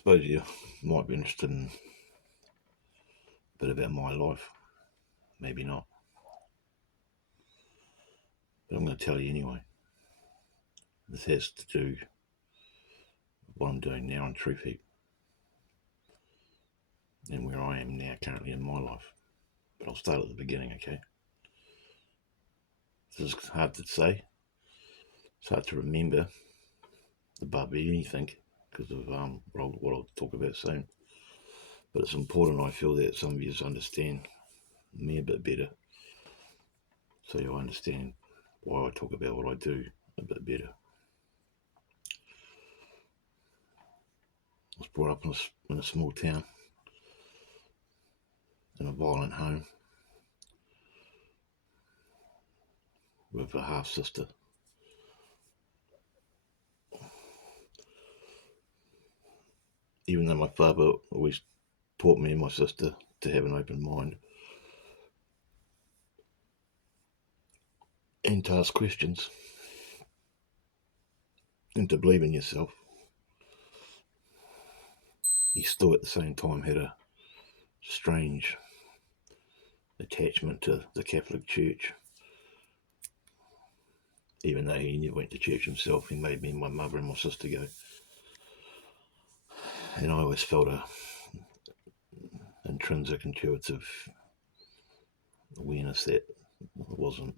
suppose you might be interested in a bit about my life. Maybe not. But I'm going to tell you anyway. This has to do with what I'm doing now on Truth Heap and where I am now currently in my life. But I'll start at the beginning, okay? This is hard to say. It's hard to remember above anything because of what I'll talk about soon. But it's important, I feel, that some of you understand me a bit better, so you understand why I talk about what I do a bit better. I was brought up in a small town, in a violent home, with a half-sister. Even though my father always taught me and my sister to have an open mind and to ask questions and to believe in yourself, he still at the same time had a strange attachment to the Catholic Church. Even though he never went to church himself, he made me and my mother and my sister go. And I always felt a intrinsic, intuitive awareness that it wasn't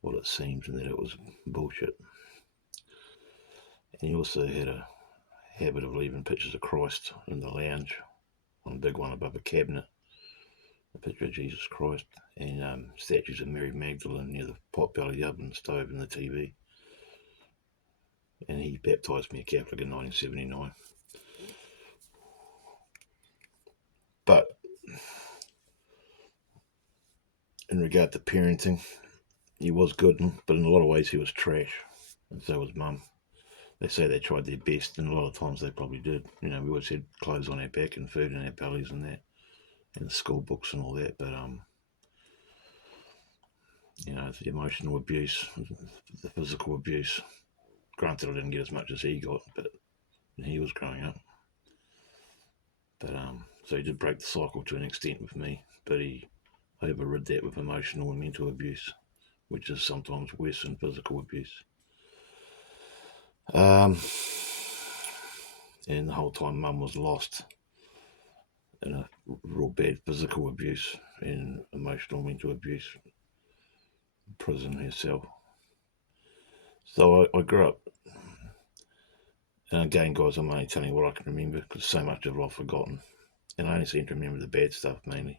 what it seemed and that it was bullshit. And he also had a habit of leaving pictures of Christ in the lounge, one big one above a cabinet, a picture of Jesus Christ, and statues of Mary Magdalene near the pot-bellied oven stove and the TV. And he baptised me a Catholic in 1979. But in regard to parenting, he was good, but in a lot of ways he was trash, and so was Mum. They say they tried their best, and a lot of times they probably did. You know, we always had clothes on our back and food in our bellies and that, and the school books and all that, but you know, the emotional abuse, the physical abuse. Granted, I didn't get as much as he got, but when he was growing up. But so he did break the cycle to an extent with me, but he overrid that with emotional and mental abuse, which is sometimes worse than physical abuse. And the whole time Mum was lost in a real bad physical abuse and emotional mental abuse, prison herself. So I grew up, and again, guys, I'm only telling you what I can remember because so much of it I've forgotten, and I only seem to remember the bad stuff mainly.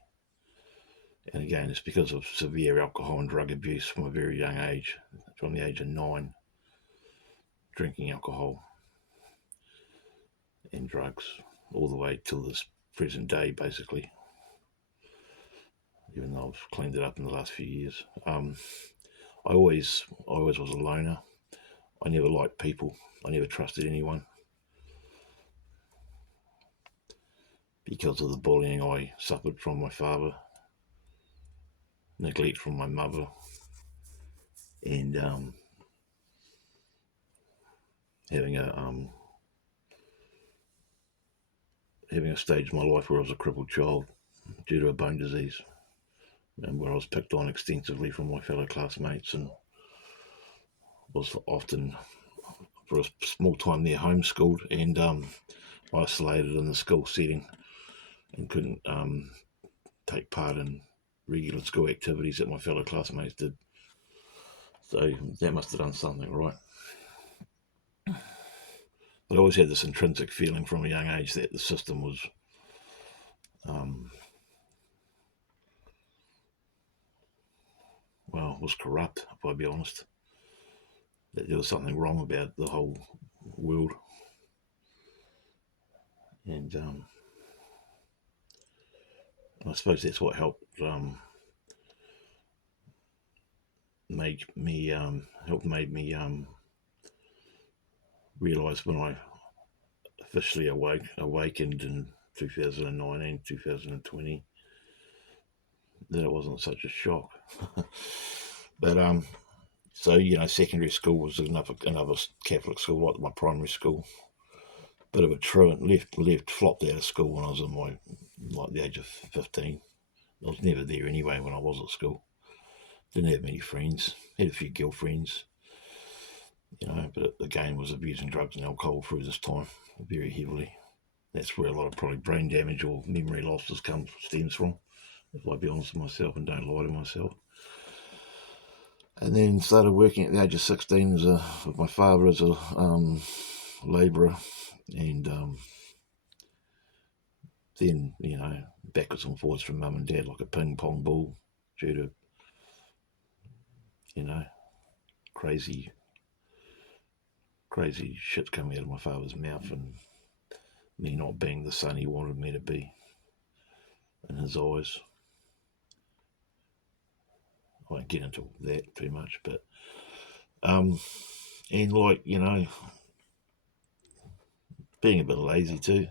And again, it's because of severe alcohol and drug abuse from a very young age, from the age of 9, drinking alcohol and drugs all the way till this present day, basically, even though I've cleaned it up in the last few years. I always was a loner. I never liked people. I never trusted anyone because of the bullying I suffered from my father, neglect from my mother, and having a stage in my life where I was a crippled child due to a bone disease, and where I was picked on extensively from my fellow classmates and was often, for a small time there, homeschooled and isolated in the school setting and couldn't take part in regular school activities that my fellow classmates did. So that must have done something right. But I always had this intrinsic feeling from a young age that the system was was corrupt, if I be honest. That there was something wrong about the whole world. And I suppose that's what helped made me realise when I officially awakened in 2019, 2020, that it wasn't such a shock. But so, you know, secondary school was another Catholic school like my primary school, bit of a truant. Flopped out of school when I was in the age of 15. I was never there anyway when I was at school. Didn't have many friends. Had a few girlfriends, but again was abusing drugs and alcohol through this time very heavily. That's where a lot of probably brain damage or memory loss stems from, if I be honest with myself and don't lie to myself. And then started working at the age of 16 with my father as a labourer, and then, backwards and forwards from mum and dad like a ping pong ball due to, crazy shit coming out of my father's mouth and me not being the son he wanted me to be in his eyes. I won't get into that too much, but and being a bit lazy too,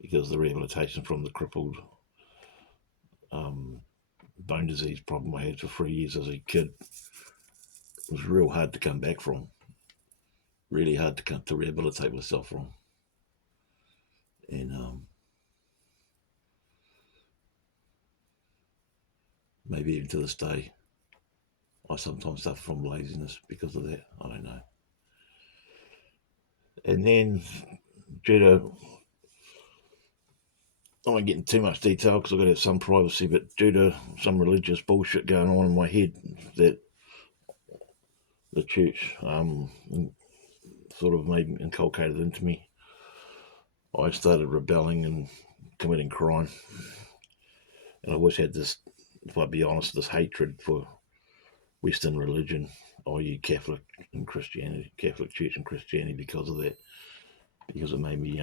because the rehabilitation from the crippled bone disease problem I had for 3 years as a kid was real hard to come back from. Really hard to rehabilitate myself from. And maybe even to this day, I sometimes suffer from laziness because of that. I don't know. And then, due to, I won't get into too much detail because I've got to have some privacy, but due to some religious bullshit going on in my head that the church sort of inculcated into me, I started rebelling and committing crime. And I always had this, if I be honest, this hatred for Western religion, i.e. Catholic Church and Christianity, because of that. Because it made me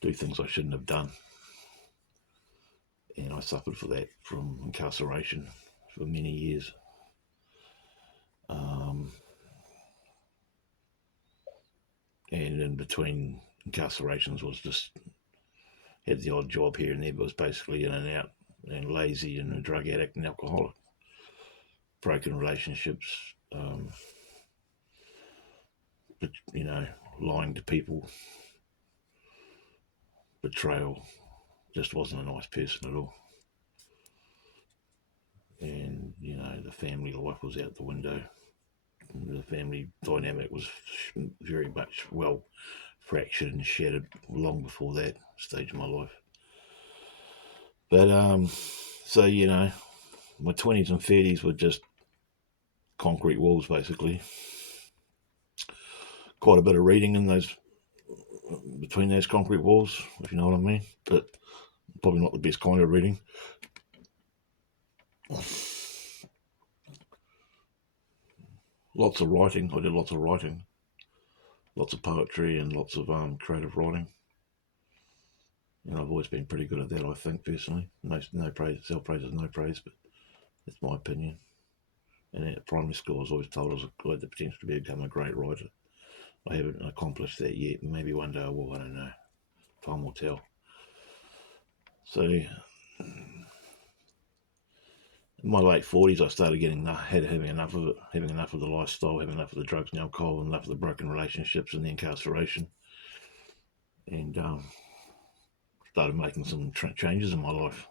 do things I shouldn't have done. And I suffered for that from incarceration for many years. And in between incarcerations was just had the odd job here and there, but was basically in and out and lazy and a drug addict and alcoholic. Broken relationships, lying to people, betrayal. Just wasn't a nice person at all. And, the family life was out the window. The family dynamic was very much fractured and shattered long before that stage of my life. But, so, my 20s and 30s were just concrete walls, basically. Quite a bit of reading between those concrete walls, if you know what I mean. But probably not the best kind of reading. Lots of writing. I did lots of writing. Lots of poetry and lots of creative writing. And I've always been pretty good at that, I think, personally. No praise, self-praise is no praise, but that's my opinion. And at primary school, I was always told I had the potential to become a great writer. I haven't accomplished that yet. Maybe one day I will, I don't know. Time will tell. So, in my late 40s, I started having enough of it, having enough of the lifestyle, having enough of the drugs and alcohol, enough of the broken relationships and the incarceration. And started making some changes in my life.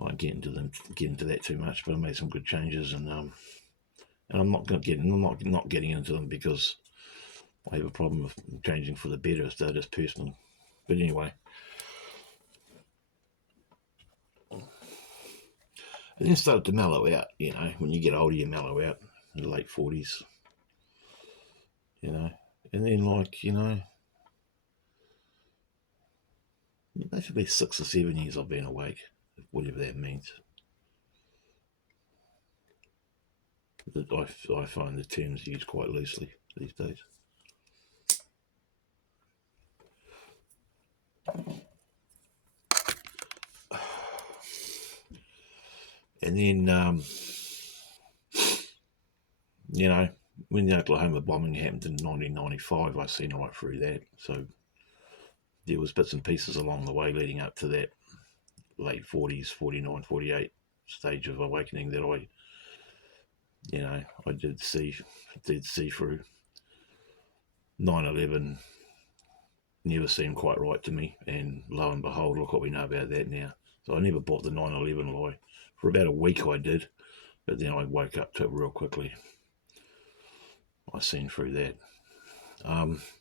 I won't get into that too much, but I made some good changes, and I'm not getting into them because I have a problem with changing for the better. So that's personal. But anyway, and then started to mellow out. When you get older, you mellow out in the late 40s. And then basically 6 or 7 years I've been awake, whatever that means. I find the terms used quite loosely these days. And then, when the Oklahoma bombing happened in 1995, I seen right through that. So there was bits and pieces along the way leading up to that late 40s, 49, 48 stage of awakening that I did see through. 9/11 never seemed quite right to me, and lo and behold, look what we know about that now. So I never bought the 9/11 lie. For about a week I did, but then I woke up to it real quickly. I seen through that.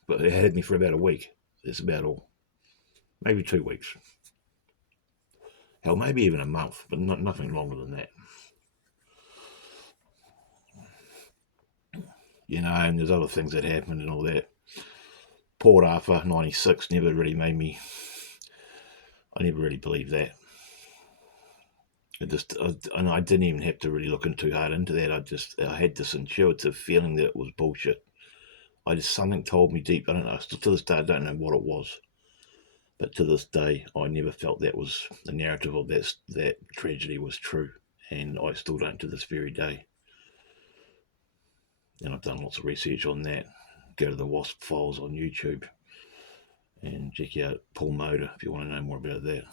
But it had me for about a week. That's about all. Maybe 2 weeks. Hell, maybe even a month, but nothing longer than that. You know, and there's other things that happened and all that. Port Arthur, 96, never really made me... I never really believed that. I didn't even have to really look too hard into that. I had this intuitive feeling that it was bullshit. Something told me deep. I don't know. To this day, I don't know what it was. But to this day, I never felt that was the narrative of that tragedy was true, and I still don't to this very day. And I've done lots of research on that. Go to the WASP files on YouTube and check out Paul Motor if you want to know more about that.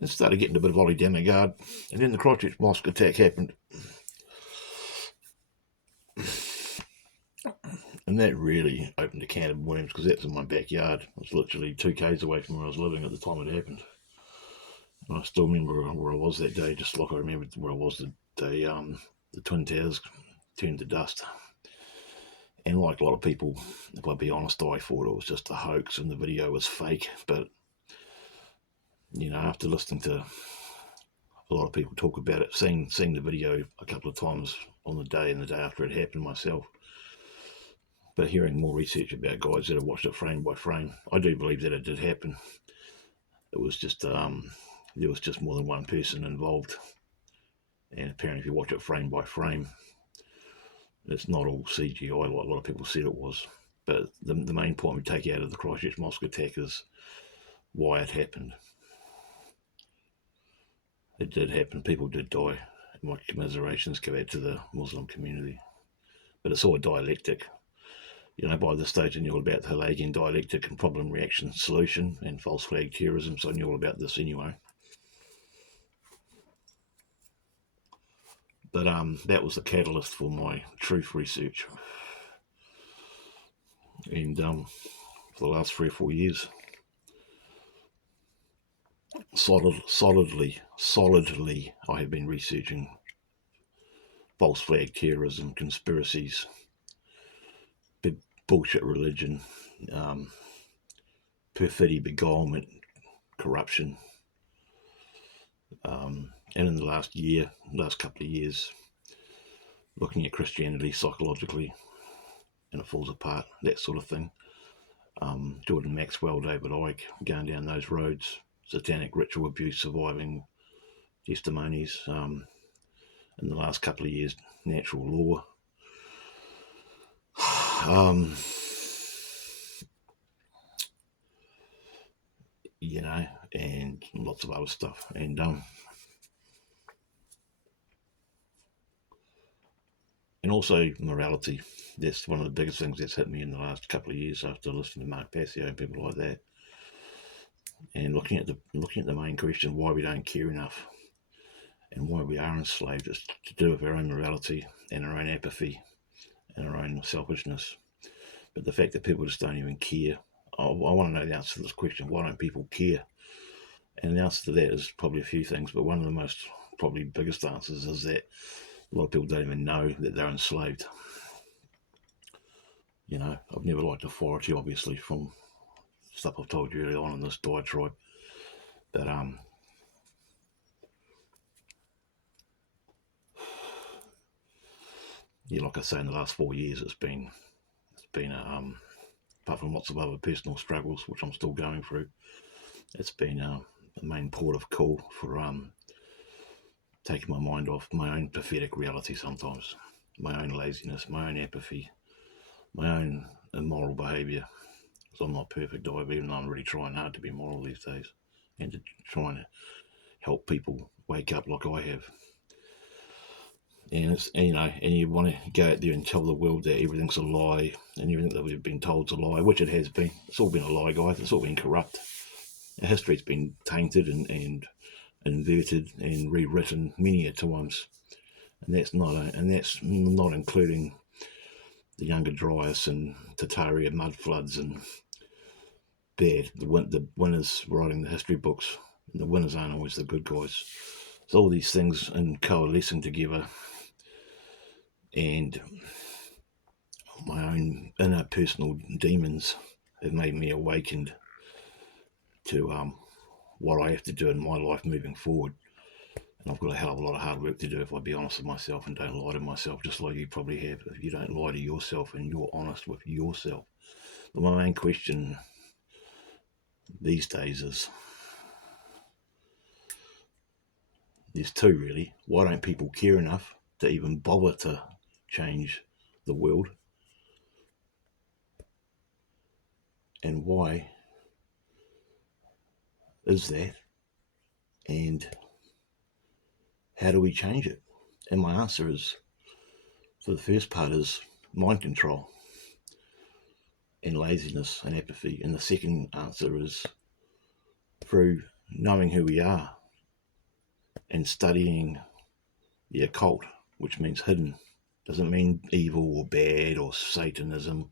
It started getting a bit of Ollie Demigard, and then the Christchurch mosque attack happened. And that really opened a can of worms, because that's in my backyard. It was literally 2 k's away from where I was living at the time it happened. And I still remember where I was that day, just like I remembered where I was the day the Twin Towers turned to dust. And like a lot of people, if I be honest, I thought it was just a hoax and the video was fake. But, you know, after listening to a lot of people talk about it, seeing the video a couple of times on the day and the day after it happened myself, but hearing more research about guys that have watched it frame by frame, I do believe that it did happen. It was just, there was just more than one person involved. And apparently if you watch it frame by frame, it's not all CGI like a lot of people said it was. But the main point we take out of the Christchurch mosque attack is why it happened. It did happen. People did die. My commiserations go out to the Muslim community. But it's all a dialectic. You know, by this stage I knew all about the Hegelian dialectic and problem, reaction, solution, and false flag terrorism, so I knew all about this anyway. But that was the catalyst for my truth research. And for the last 3 or 4 years, solidly, I have been researching false flag terrorism, conspiracies, bullshit religion, perfidy, beguilement, corruption. And in the last couple of years, looking at Christianity psychologically, and it falls apart, that sort of thing. Jordan Maxwell, David Icke, going down those roads, satanic ritual abuse, surviving testimonies. In the last couple of years, natural law. You know, and lots of other stuff. And also morality. That's one of the biggest things that's hit me in the last couple of years after listening to Mark Passio and people like that. And looking at the main question, why we don't care enough and why we are enslaved, is to do with our own morality and our own apathy and our own selfishness. But the fact that people just don't even care, I want to know the answer to this question. Why don't people care? And the answer to that is probably a few things, but one of the most probably biggest answers is that a lot of people don't even know that they're enslaved. You know, I've never liked authority, obviously, from stuff I've told you early on in this diatribe. But yeah, like I say, in the last 4 years, it's been apart from lots of other personal struggles, which I'm still going through, it's been a main port of call for taking my mind off my own pathetic reality sometimes, my own laziness, my own apathy, my own immoral behaviour. Because I'm not perfect either, even though I'm really trying hard to be moral these days and to try and help people wake up like I have. And it's, you know, and you want to go out there and tell the world that everything's a lie and everything that we've been told's a lie, which it has been. It's all been a lie, guys. It's all been corrupt. Our history's been tainted and inverted and rewritten many a times. and that's not including the Younger Dryas and Tartaria mud floods and the winners writing the history books. The winners aren't always the good guys. So all these things and coalescing together, and my own inner personal demons have made me awakened to what I have to do in my life moving forward. And I've got a hell of a lot of hard work to do if I be honest with myself and don't lie to myself, just like you probably have if you don't lie to yourself and you're honest with yourself. But my main question these days is, there's two really. Why don't people care enough to even bother to change the world? And why is that? And how do we change it? And my answer is, for the first part, is mind control and laziness and apathy. And the second answer is through knowing who we are and studying the occult, which means hidden. Doesn't mean evil or bad or Satanism,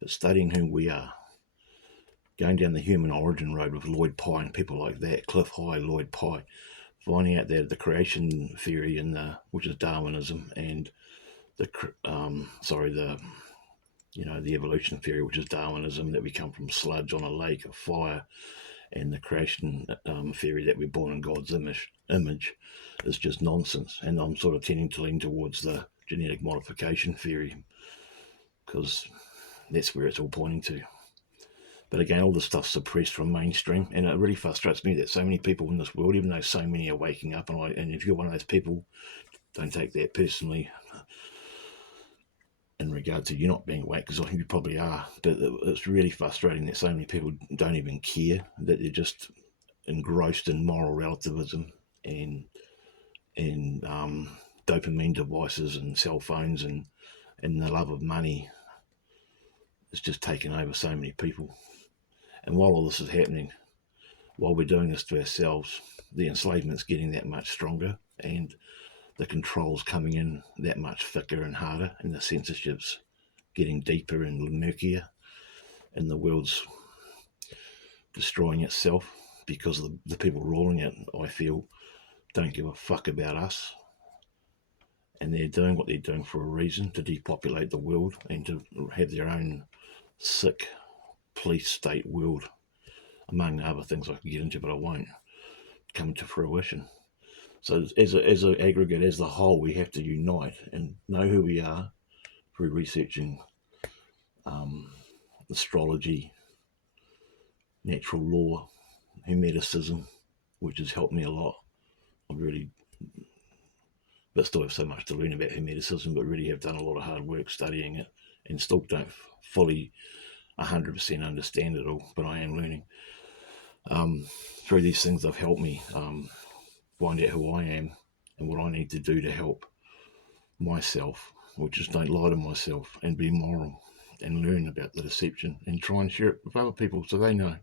but studying who we are. Going down the human origin road with Lloyd Pye and people like that, Cliff High, Lloyd Pye, finding out that the creation theory which is Darwinism, and the evolution theory, which is Darwinism, that we come from sludge on a lake of fire, and the creation theory that we're born in God's image is just nonsense. And I'm sort of tending to lean towards the genetic modification theory because that's where it's all pointing to. But again, all this stuff's suppressed from mainstream, and it really frustrates me that so many people in this world, even though so many are waking up, and if you're one of those people, don't take that personally in regard to you not being awake, because I think you probably are. But it's really frustrating that so many people don't even care, that they're just engrossed in moral relativism and dopamine devices and cell phones and the love of money. It's just taken over so many people. And while all this is happening, while we're doing this to ourselves, the enslavement's getting that much stronger, and the control's coming in that much thicker and harder, and the censorship's getting deeper and murkier, and the world's destroying itself because the people ruling it, I feel, don't give a fuck about us. And they're doing what they're doing for a reason, to depopulate the world and to have their own sick police state world, among other things I could get into, but I won't, come to fruition. So as an aggregate, as the whole, we have to unite and know who we are through researching astrology, natural law, Hermeticism, which has helped me a lot. But still have so much to learn about Hermeticism, but really have done a lot of hard work studying it, and still don't fully 100% understand it all, but I am learning. Through these things, they've helped me find out who I am and what I need to do to help myself, which is don't lie to myself and be moral and learn about the deception and try and share it with other people so they know,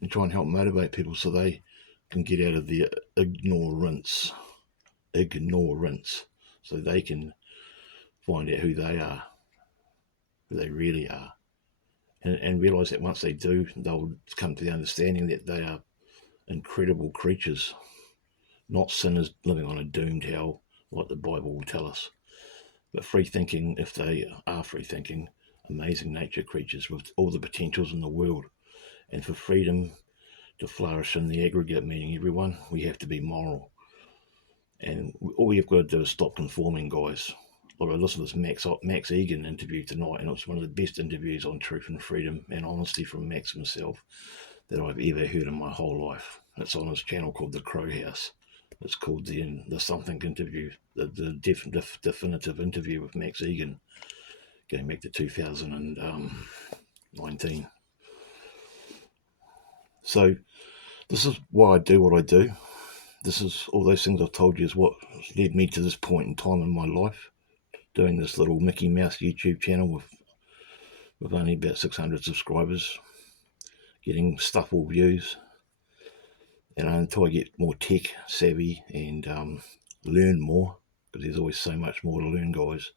and try and help motivate people so they can get out of their ignorance, so they can find out who they are, who they really are, and realise that once they do, they'll come to the understanding that they are incredible creatures, not sinners living on a doomed hell like the Bible will tell us, but free-thinking, if they are free-thinking, amazing nature creatures with all the potentials in the world. And for freedom to flourish in the aggregate, meaning everyone, we have to be moral. And all we have got to do is stop conforming, guys. Like I listened to this Max Egan interview tonight, and it was one of the best interviews on truth and freedom and honesty from Max himself that I've ever heard in my whole life. It's on his channel called The Crow House. It's called the Something interview, the definitive interview with Max Egan, going back to 2019. So this is why I do what I do. This is all those things I've told you is what led me to this point in time in my life, doing this little Mickey Mouse YouTube channel with only about 600 subscribers, getting stuffle views, and until I get more tech savvy and learn more, because there's always so much more to learn, guys.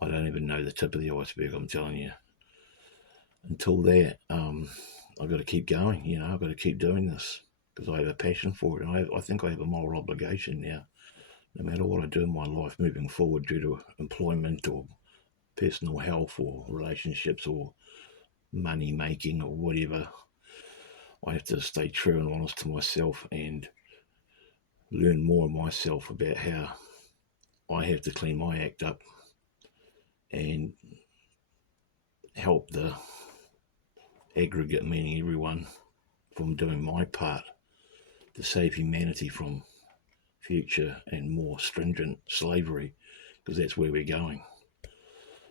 I don't even know the tip of the iceberg, I'm telling you. Until that, I've got to keep going, you know, I've got to keep doing this because I have a passion for it. And I think I have a moral obligation now, no matter what I do in my life moving forward due to employment or personal health or relationships or money making or whatever. I have to stay true and honest to myself and learn more of myself about how I have to clean my act up and help the aggregate, meaning everyone, from doing my part to save humanity from future and more stringent slavery, because that's where we're going.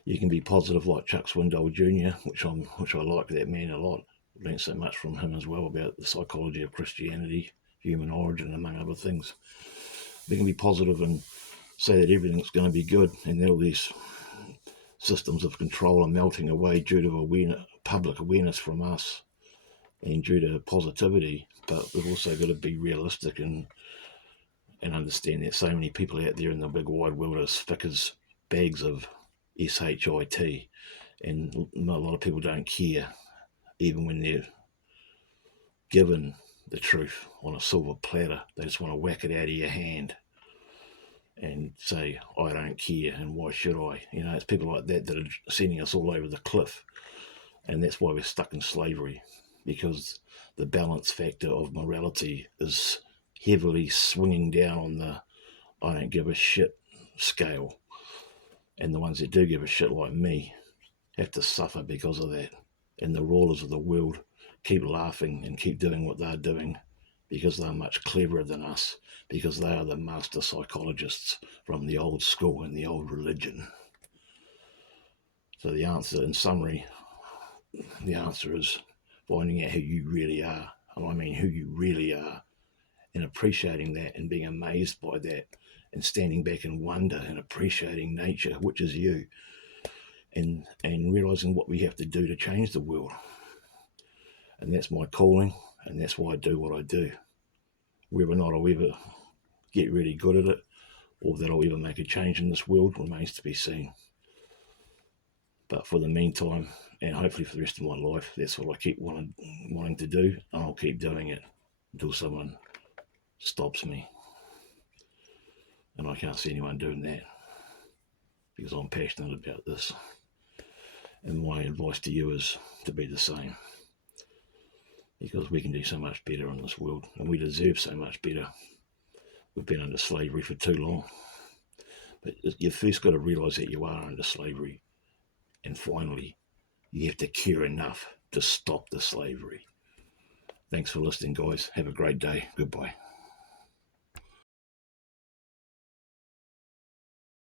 You can be positive like Chuck Swindoll Jr., which I like that man a lot. I've learned so much from him as well about the psychology of Christianity, human origin, among other things. We can be positive and say that everything's going to be good, and that all these systems of control are melting away due to public awareness from us and due to positivity. But we've also got to be realistic and understand that so many people out there in the big wide world are as thick as bags of SHIT, and a lot of people don't care, even when they're given the truth on a silver platter. They just want to whack it out of your hand and say, I don't care, and why should I? You know, it's people like that that are sending us all over the cliff, and that's why we're stuck in slavery, because the balance factor of morality is heavily swinging down on the I don't give a shit scale, and the ones that do give a shit like me have to suffer because of that, and the rulers of the world keep laughing and keep doing what they're doing because they're much cleverer than us, because they are the master psychologists from the old school and the old religion. So the answer, in summary, the answer is finding out who you really are, and I mean who you really are, and appreciating that and being amazed by that and standing back in wonder and appreciating nature, which is you, and realizing what we have to do to change the world. And that's my calling, and that's why I do what I do. Whether or not I'll ever get really good at it or that I'll ever make a change in this world remains to be seen. But for the meantime, and hopefully for the rest of my life, that's what I keep wanting to do, and I'll keep doing it until someone stops me. And I can't see anyone doing that because I'm passionate about this. And my advice to you is to be the same, because we can do so much better in this world, and we deserve so much better. We've been under slavery for too long. But you've first got to realise that you are under slavery, and finally, you have to care enough to stop the slavery. Thanks for listening, guys. Have a great day. Goodbye.